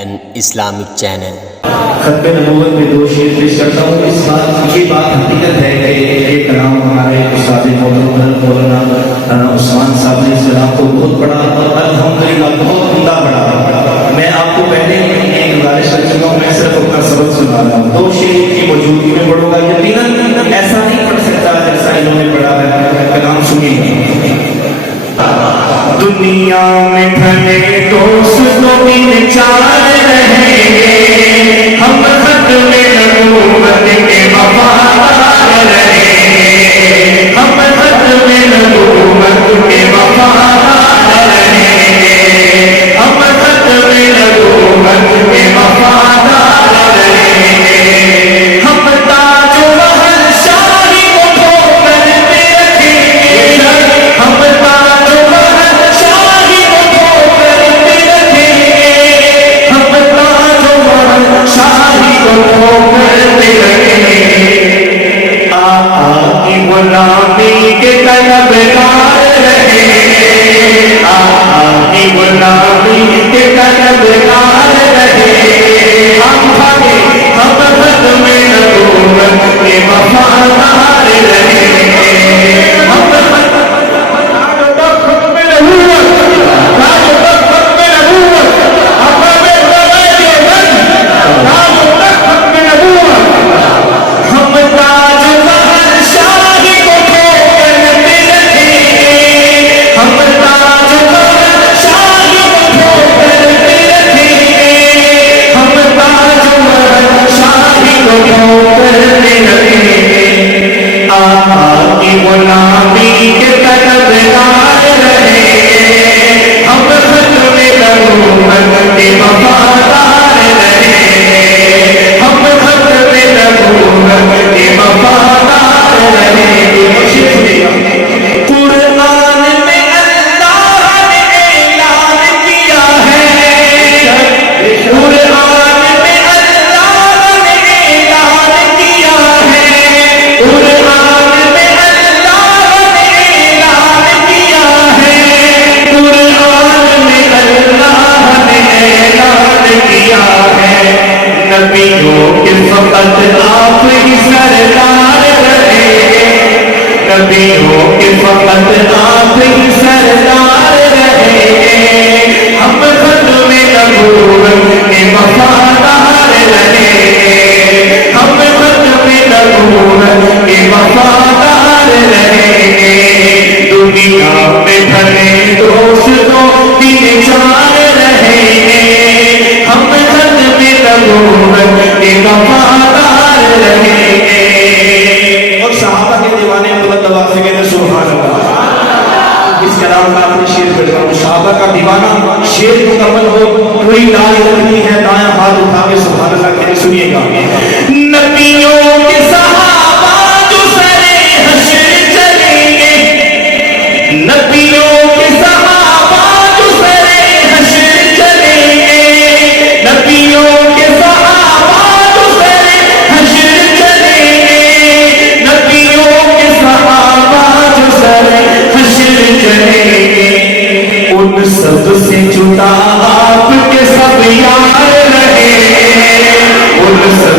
An Islamic channel. खत्म नबूवत में दो शेर पेश करता हूँ। इस बात ये बात हकीकत है कि एक कलाम हमारे उस्ताद मोहतरम मौलाना उस्मान साहब ने इस कलाम को बहुत बड़ा अल्हम्दुलिल्लाह बहुत उम्दा पढ़ा। मैं आपको पहले ही एक गुजारिश कर चुका हूँ, मैं सिर्फ अपना सबक सुना रहा हूँ। दो शेर की मौजूदगी में पढ़ूंगा, यकीनन ऐसा नहीं पढ़ सकता जैसा इन्होंने पढ़ा है। कलाम सुनिए। दुनिया में भले दोस्तों तीन चार रहेंगे, हम खत में नबूवत के वफादार रहेंगे, हम खत में नबूवत के वफादार रहेंगे, हम खत में नबूवत के वफादार रहेंगे, हम ताज महल शाही को ठोकर के रखेंगे, हम ताज महल शाही को ठोकर के रखेंगे, हम ताज महल शाही को ठोकर के रखेंगे। आका की गुलामी के तलबगार रहेंगे, आका की गुलामी के तलबगार रहेंगे, हम खत में नबूवत के वफादार रहेंगे, हम सबसे जुदा आपके सब यार रहे, उन सब